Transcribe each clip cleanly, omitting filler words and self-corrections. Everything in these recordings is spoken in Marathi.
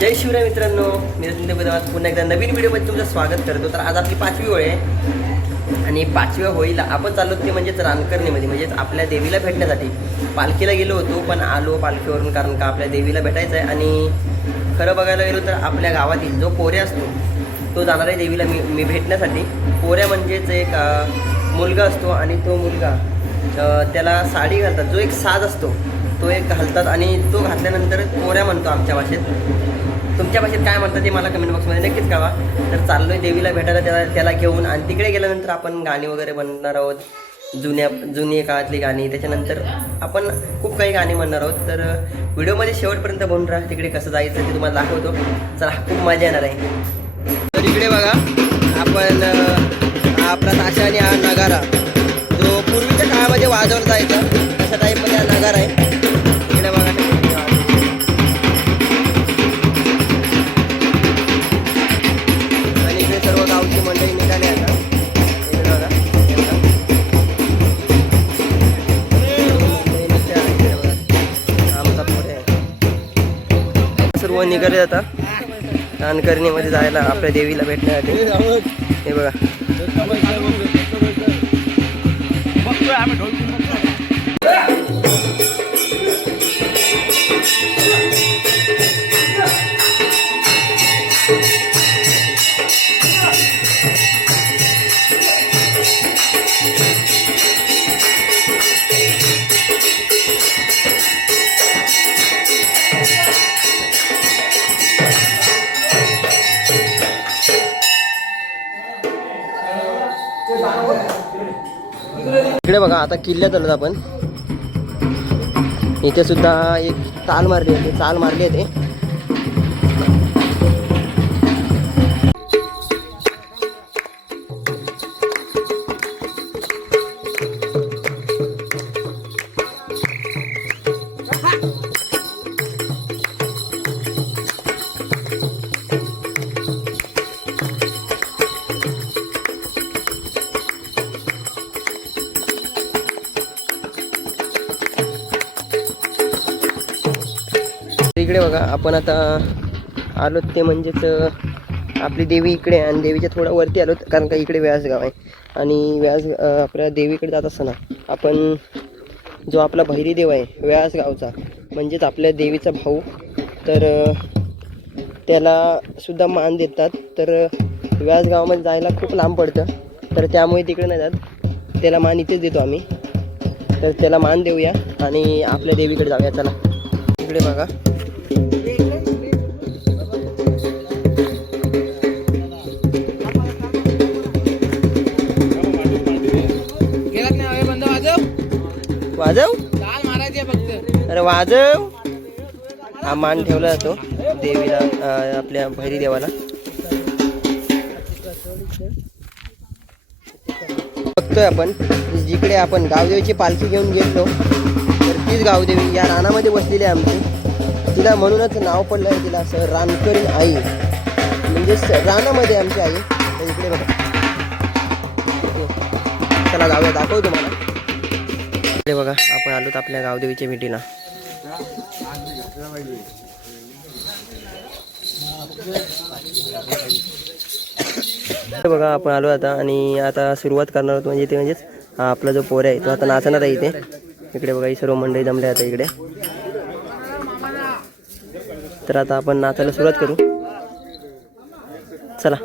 जय शिवराय मित्रांनो, मी तुमच्या पुन्हा एकदा नवीन व्हिडिओमध्ये तुमचं स्वागत करतो. तर आज आपली 5वी होळ आहे आणि 5व्या होळीला आपण चाललो ते म्हणजेच रानकर्णीमध्ये, म्हणजेच आपल्या देवीला भेटण्यासाठी. पालखीला गेलो होतो पण आलो पालखीवरून, कारण का आपल्या देवीला भेटायचं आहे. आणि खरं बघायला गेलो तर आपल्या गावातील जो पोऱ्या असतो तो जाणार आहे देवीला मी भेटण्यासाठी. पोऱ्या म्हणजेच एक मुलगा असतो आणि तो मुलगा त्याला साडी घालतात, जो एक साज असतो तो एक घालतात आणि तो घातल्यानंतर पोऱ्या म्हणतो आमच्या भाषेत. तुमच्या भाषेत काय म्हणतात ते मला कमेंट बॉक्समध्ये नक्कीच कळवा. तर चाललो आहे देवीला भेटायला त्याला घेऊन, आणि तिकडे गेल्यानंतर आपण गाणी वगैरे म्हणणार आहोत, जुनी काळातली गाणी. त्याच्यानंतर आपण खूप काही गाणी म्हणणार आहोत. तर व्हिडिओमध्ये शेवटपर्यंत बनून राहा. तिकडे कसं जायचं ते तुम्हाला दाखवतो. चला, खूप मजा येणार आहे. तर इकडे बघा, आपण आपला ताशा आणि हा नगारा जो पूर्वीच्या काळामध्ये वाजवला जायचा अशा टाईपमध्ये हा नगारा आहे. इकडे बघा, आणि इकडे सर्व गावची मंडळी निघाली आता. इकडे बघा, आमचा पुढे सर्व निघाले आता रानकर्णीमध्ये जायला आपल्या देवीला भेटण्यासाठी. हे बघा, इकडे बघा, आता किल्ल्यात आलो आपण. इथे सुद्धा एक चाल मारली आहे ते. इकडे बघा, आपण आता आलो ते म्हणजेच आपली देवी इकडे, आणि देवीच्या थोडा वरती आलो, कारण का इकडे व्यासगाव आहे. आणि आपल्या देवीकडे जात असताना आपण जो आपला भैरीदेव आहे व्यासगावचा, म्हणजेच आपल्या देवीचा भाऊ, तर त्याला सुद्धा मान देतात. तर व्यासगावामध्ये जायला खूप लांब पडतं, तर त्यामुळे तिकडे नाही जात, त्याला मान इथेच देतो आम्ही. तर त्याला मान देऊया आणि आपल्या देवीकडे जाऊया. चला, इकडे बघा, वाजव फक्त, अरे वाजव. हा मान ठेवला जातो देवीला, आपल्या भैरी देवाला. बघतोय आपण जिकडे आपण गावदेवीची पालखी घेऊन गेलो, तर तीच गावदेवी या रानामध्ये बसलेली आहे आमची. तिला म्हणूनच नाव पडलं आहे तिला असं, रानकरीण आई, म्हणजे रानामध्ये आमची आई. तर इकडे बघा, चला जाऊया, दाखवतो तुम्हाला. इकडे बघा, आपण आलोत आपल्या गावदेवीच्या भेटीला. बघा, आपण आलो आता, आणि आता सुरुवात करणार आहोत. म्हणजे ते म्हणजेच हा आपला जो पोऱ्या आहे तो आता नाचणार आहे इथे. इकडे बघा, ही सर्व मंडळी जमले आता इकडे. तर आता आपण नाचायला सुरुवात करू. चला.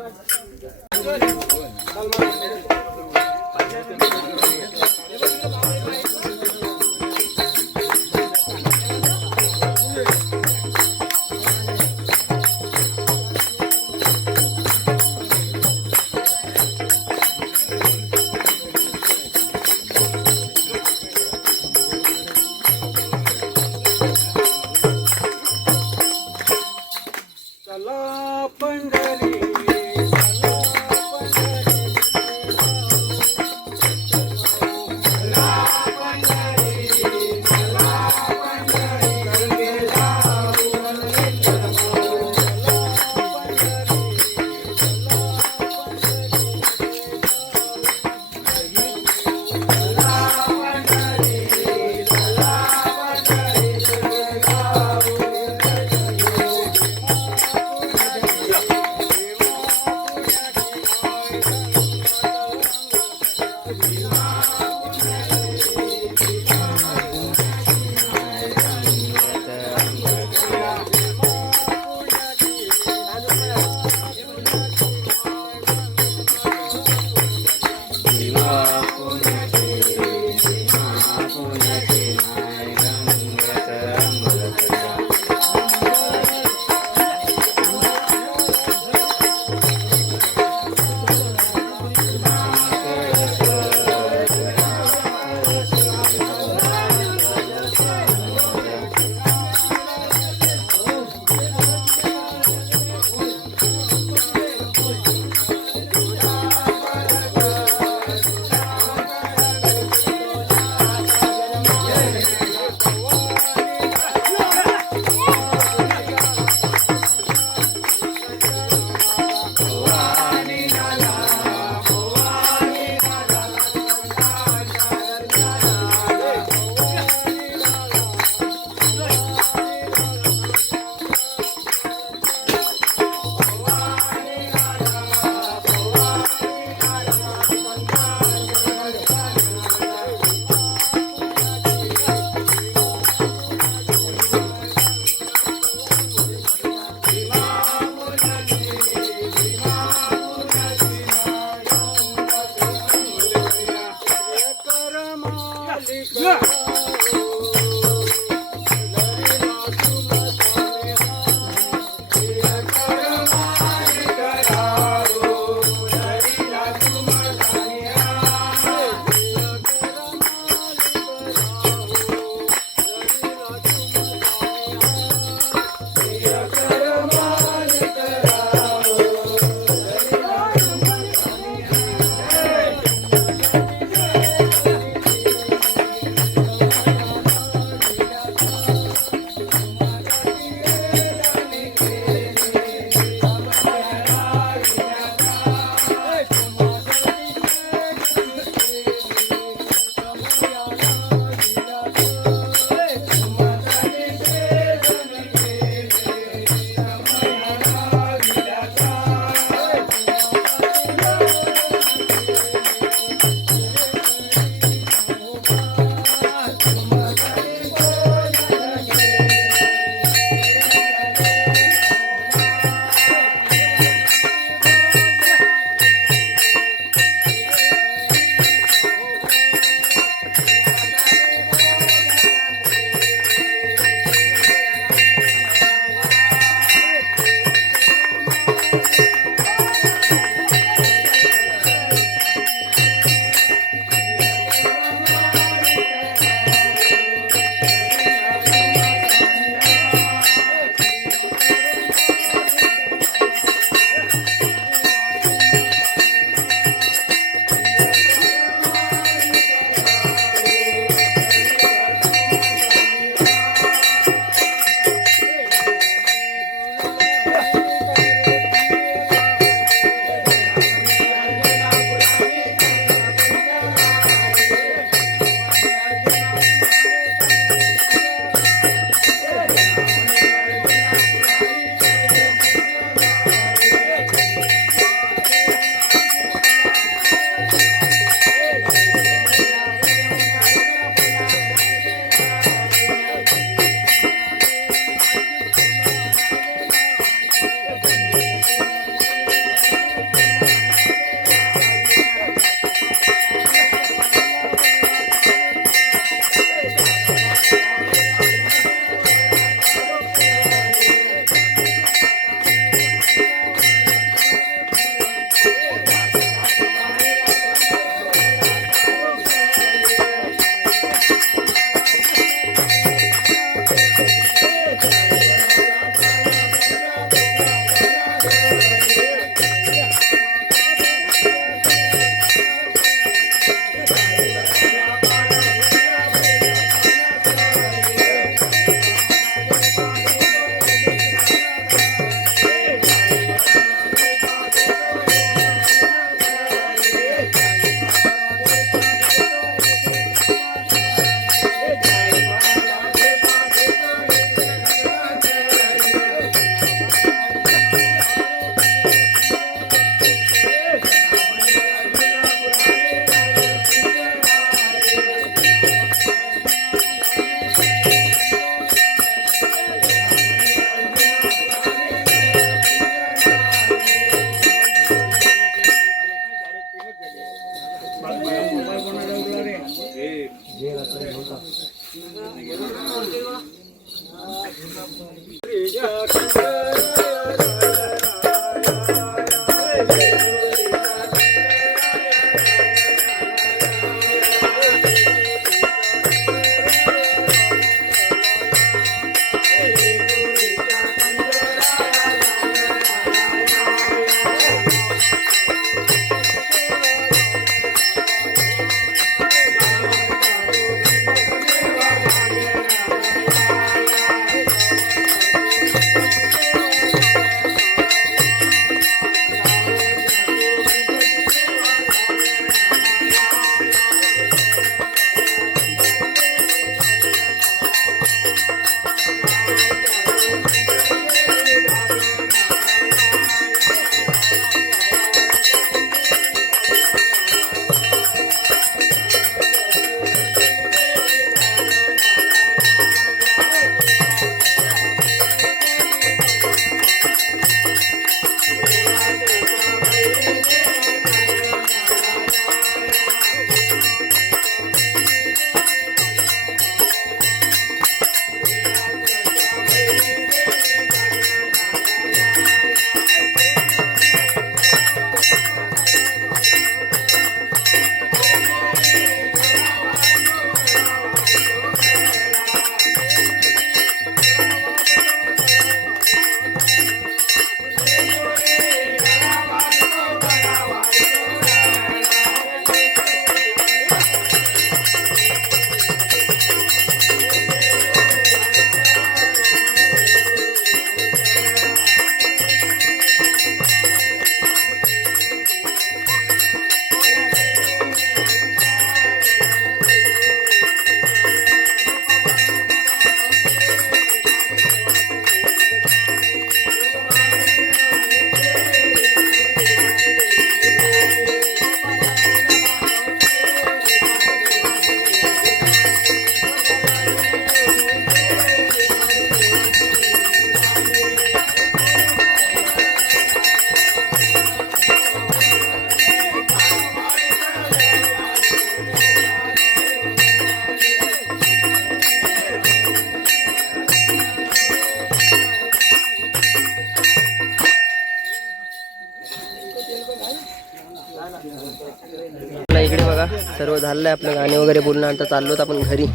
आपल्या इकडे बघा सर्व झालेलं आहे आपलं गाणे वगैरे बोलणं. आता चाललोत आपण घरी.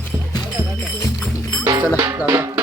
चला जाऊया.